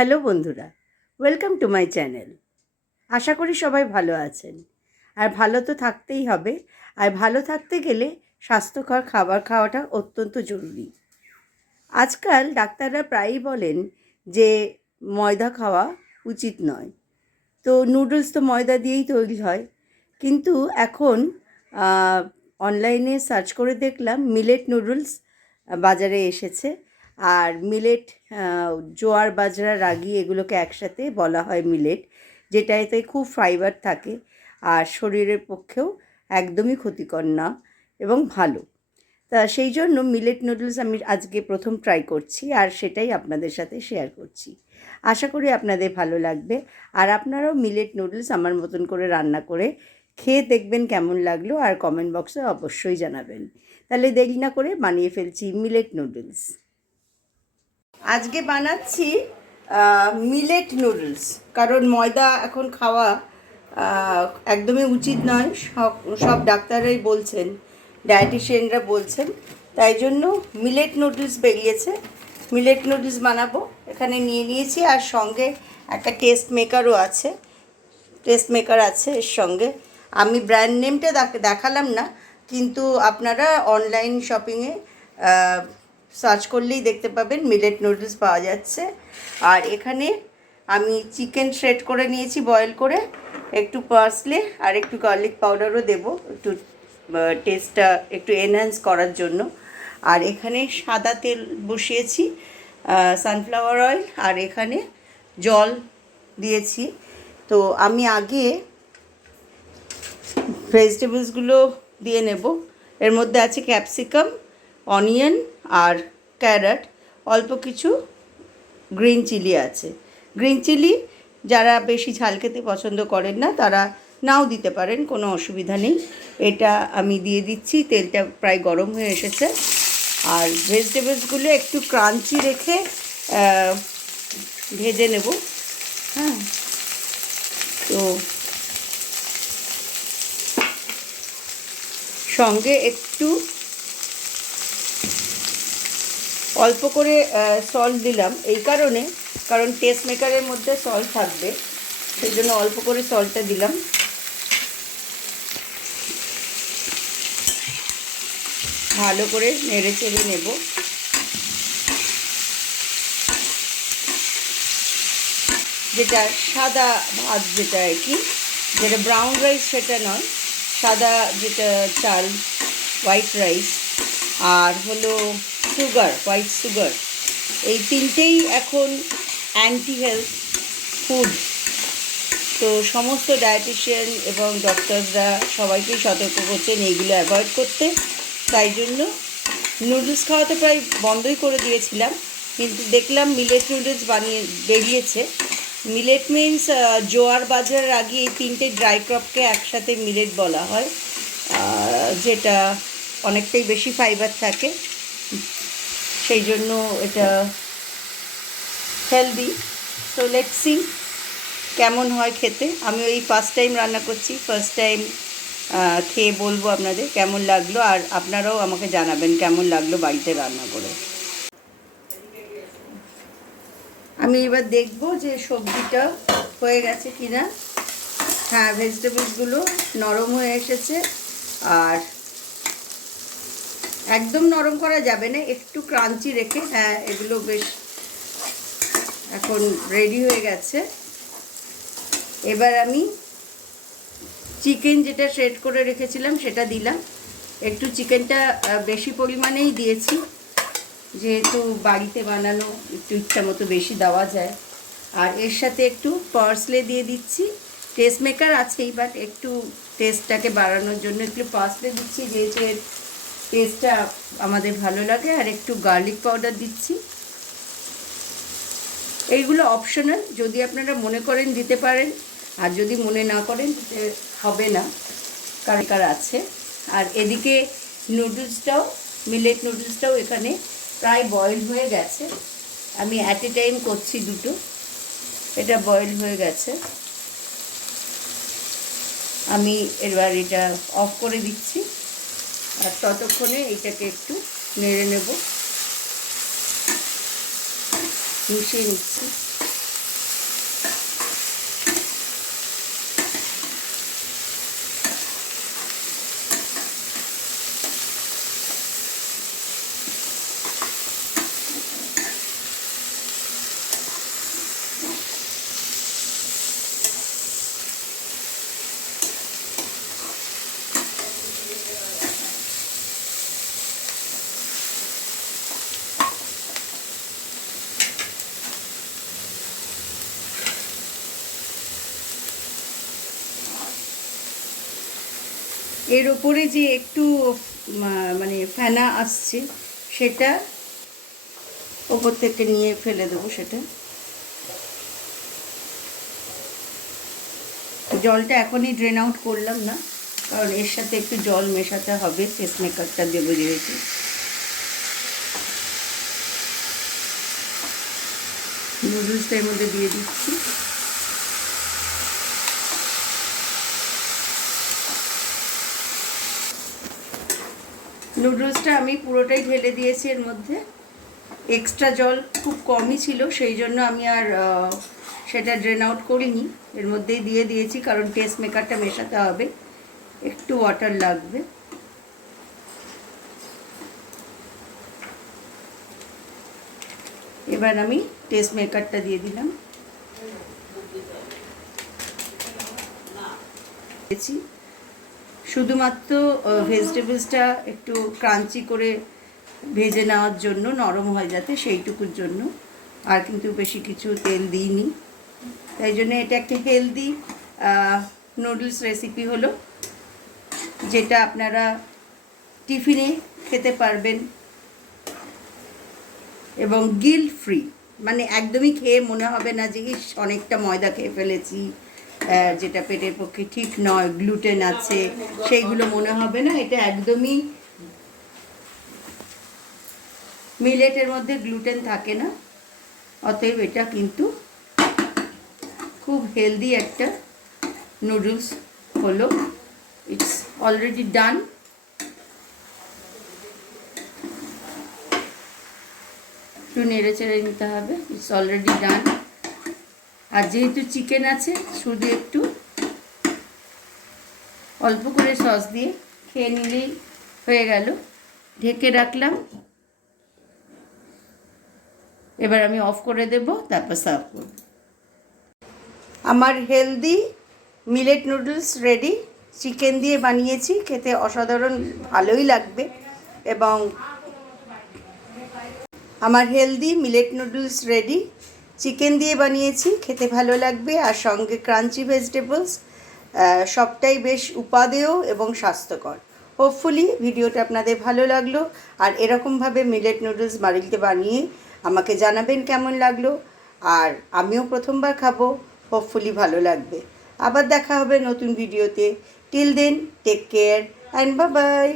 Hello বন্ধুরা, welcome to my channel. আশা করি সবাই ভালো আছেন। আর ভালো তো থাকতেই হবে। আর ভালো থাকতে গেলে স্বাস্থ্যকর খাবার খাওয়াটা অত্যন্ত জরুরি। আজকাল ডাক্তাররা প্রায়ই বলেন যে ময়দা খাওয়া উচিত নয়। তো নুডলস তো ময়দা দিয়েই তৈরি হয়, কিন্তু এখন অনলাইনে সার্চ করে দেখলাম মিলেট নুডলস বাজারে এসেছে। আর মিলেট, জোয়ার বাজরা রাগি এগুলোকে একসাথে বলা হয় মিলেট, যেটাতে খুব ফাইবার থাকে আর শরীরের পক্ষেও একদমই ক্ষতিকর না এবং ভালো। তা সেই জন্য মিলেট নুডলস আমি আজকে প্রথম ট্রাই করছি আর সেটাই আপনাদের সাথে শেয়ার করছি। আশা করি আপনাদের ভালো লাগবে। আর আপনারাও মিলেট নুডলস আমার মতন করে রান্না করে খেয়ে দেখবেন কেমন লাগলো, আর কমেন্ট বক্সে অবশ্যই জানাবেন। তাহলে দেরি না করে বানিয়ে ফেলছি মিলেট নুডলস। আজকে বানাচ্ছি মিলেট নুডলস, কারণ ময়দা এখন খাওয়া একদমই উচিত নয়, সব ডাক্তাররাই বলছেন, ডায়েটিশিয়ানরা বলছেন। তাই জন্য মিলেট নুডলস বেরিয়েছে, মিলেট নুডলস বানাবো। এখানে নিয়ে নিয়েছি, আর সঙ্গে একটা টেস্ট মেকারও আছে, এর সঙ্গে। আমি ব্র্যান্ড নেমটা দেখালাম না, কিন্তু আপনারা অনলাইন শপিংয়ে সার্চ করলেই দেখতে পাবেন মিলেট নুডলস পাওয়া যাচ্ছে। আর এখানে আমি চিকেন শ্রেড করে নিয়েছি বয়েল করে, একটু পার্সলে আর একটু গার্লিক পাউডারও দেবো একটু টেস্টটা একটু এনহ্যান্স করার জন্য। আর এখানে সাদা তেল বসিয়েছি, সানফ্লাওয়ার অয়েল, আর এখানে জল দিয়েছি। তো আমি আগে ভেজিটেবলসগুলো দিয়ে নেব। এর মধ্যে আছে ক্যাপসিকাম, অনিয়ন আর ক্যারট, অল্প কিছু গ্রিন চিলি আছে। গ্রিন চিলি যারা বেশি ঝাল খেতে পছন্দ করেন না তারা নাও দিতে পারেন, কোনো অসুবিধা নেই। এটা আমি দিয়ে দিচ্ছি, তেলটা প্রায় গরম হয়ে এসেছে। আর ভেজিটেবলসগুলো একটু ক্রাঞ্চি রেখে ভেজে নেব। হ্যাঁ, তো সঙ্গে একটু অল্প করে সল্ট দিলাম এই কারণে, কারণ টেস্ট মেকারের মধ্যে সল্ট থাকবে, সেই জন্য অল্প করে সল্টটা দিলাম। ভালো করে নেড়ে চেড়ে নেব। যেটা সাদা ভাত, যেটা আর কি, যেটা ব্রাউন রাইস সেটা নয়, সাদা যেটা চাল, হোয়াইট রাইস, আর হলো সুগার, হোয়াইট সুগার, এই তিনটেই এখন অ্যান্টি হেলথ ফুড। তো সমস্ত ডায়েটিশিয়ান এবং ডক্টরসরা সবাইকেই সতর্ক করছেন এইগুলো অ্যাভয়েড করতে। তাই জন্য নুডলস খাওয়াতে প্রায় বন্ধই করে দিয়েছিলাম, কিন্তু দেখলাম মিলেট নুডলস বেরিয়েছে। মিলেট মিন্স জোয়ার বাজরার রাগি, এই তিনটে ড্রাই ক্রপকে একসাথে মিলেট বলা হয়, যেটা অনেকটাই বেশি ফাইবার থাকে, সেই জন্য এটা হেলদি। সো লেটস সি কেমন হয় খেতে। আমি ওই ফার্স্ট টাইম রান্না করছি, ফার্স্ট টাইম খেয়ে বলবো আপনাদের কেমন লাগলো, আর আপনারাও আমাকে জানাবেন কেমন লাগলো বাড়িতে রান্না করে। আমি এবার দেখব যে সবজিটা হয়ে গেছে কিনা। হ্যাঁ, ভেজিটেবলসগুলো নরম হয়ে এসেছে, আর একদম নরম করা যাবে না, একটু ক্রাঞ্চি রেখে। হ্যাঁ, এগুলো বেশ এখন রেডি হয়ে গেছে। এবার আমি চিকেন যেটা শ্রেড করে রেখেছিলাম সেটা দিলাম। একটু চিকেনটা বেশি পরিমাণেই দিয়েছি, যেহেতু বাড়িতে বানানো একটু ইচ্ছা মতো বেশি দেওয়া যায়। আর এর সাথে একটু পার্সলে দিয়ে দিচ্ছি, টেস্ট মেকার আছেই, বাট একটু টেস্টটাকে বাড়ানোর জন্য একটু পার্সলে দিচ্ছি, যেহেতু এর টেস্টটা আমাদের ভালো লাগে। আর একটু গার্লিক পাউডার দিচ্ছি। এইগুলো অপশনাল, যদি আপনারা মনে করেন দিতে পারেন, আর যদি মনে না করেন দিতে হবে না, কার আছে। আর এদিকে নুডলসটাও, মিলেট নুডলসটাও এখানে প্রায় বয়েল হয়ে গেছে। আমি অ্যাট এ টাইম করছি দুটো, এটা বয়েল হয়ে গেছে। আমি এবার এটা অফ করে দিচ্ছি, আর ততক্ষণে এটাকে একটু নেড়ে নেব, মিশিয়ে নিচ্ছি। এর ওপরে যে একটু মানে ফেনা আসছে সেটা ওপর থেকে নিয়ে ফেলে দেবো। সেটা জলটা এখনই ড্রেন আউট করলাম না, কারণ এর সাথে একটু জল মেশাতে হবে পেসমেকারটা দেবো যেহেতু। নুডলসটা এর মধ্যে দিয়ে দিচ্ছি। নুডলসটা আমি পুরোটাই ঢেলে দিয়েছি এর মধ্যে। এক্সট্রা জল খুব কমই ছিল, সেই জন্য আমি আর সেটা ড্রেন আউট করিনি, এর মধ্যেই দিয়ে দিয়েছি, কারণ টেস্ট মেকারটা মেশাতে হবে, একটু ওয়াটার লাগবে। এবার আমি টেস্ট মেকারটা দিয়ে দিলাম। শুধুমাত্র ভেজিটেবলসটা একটু ক্রাঞ্চি করে ভেজে নেওয়ার জন্য, নরম হয় যাতে, সেইটুকুর জন্য, আর কিন্তু বেশি কিছু তেল দিইনি। তাই জন্য এটা একটা হেলদি নুডলস রেসিপি হলো, যেটা আপনারা টিফিনে খেতে পারবেন এবং গিল্ট ফ্রি, মানে একদমই খেয়ে মনে হবে না যে অনেকটা ময়দা খেয়ে ফেলেছি, যেটা পেটের পক্ষে ঠিক নয়, গ্লুটেন আছে, সেইগুলো মনে হবে না। এটা একদমই, মিলেটের মধ্যে গ্লুটেন থাকে না, অতএব এটা কিন্তু খুব হেলদি একটা নুডলস হলো। It's already done. একটু নেড়ে চেড়ে নিতে হবে। It's already done. আর যেহেতু চিকেন আছে, শুধু একটু অল্প করে সস দিয়ে খেয়ে নিলেই হয়ে গেল। ঢেকে রাখলাম, এবার আমি অফ করে দেব, তারপর সার্ভ করব। আমার healthy millet noodles ready. Chicken দিয়ে বানিয়েছি, খেতে অসাধারণ ভালোই লাগবে। এবং আমার healthy millet noodles ready, chicken দিয়ে বানিয়েছি, খেতে ভালো লাগবে, আর সঙ্গে ক্রাঞ্চি ভেজিটেবলস, সবটাই বেশ উপাদেয় এবং স্বাস্থ্যকর। হোপফুলি ভিডিওটা আপনাদের ভালো লাগলো, আর এরকমভাবে মিলেট নুডলস বাড়িতে বানিয়ে আমাকে জানাবেন কেমন লাগলো। আর আমিও প্রথমবার খাবো, হোপফুলি ভালো লাগবে। আবার দেখা হবে নতুন ভিডিওতে। Till then, take care and bye by.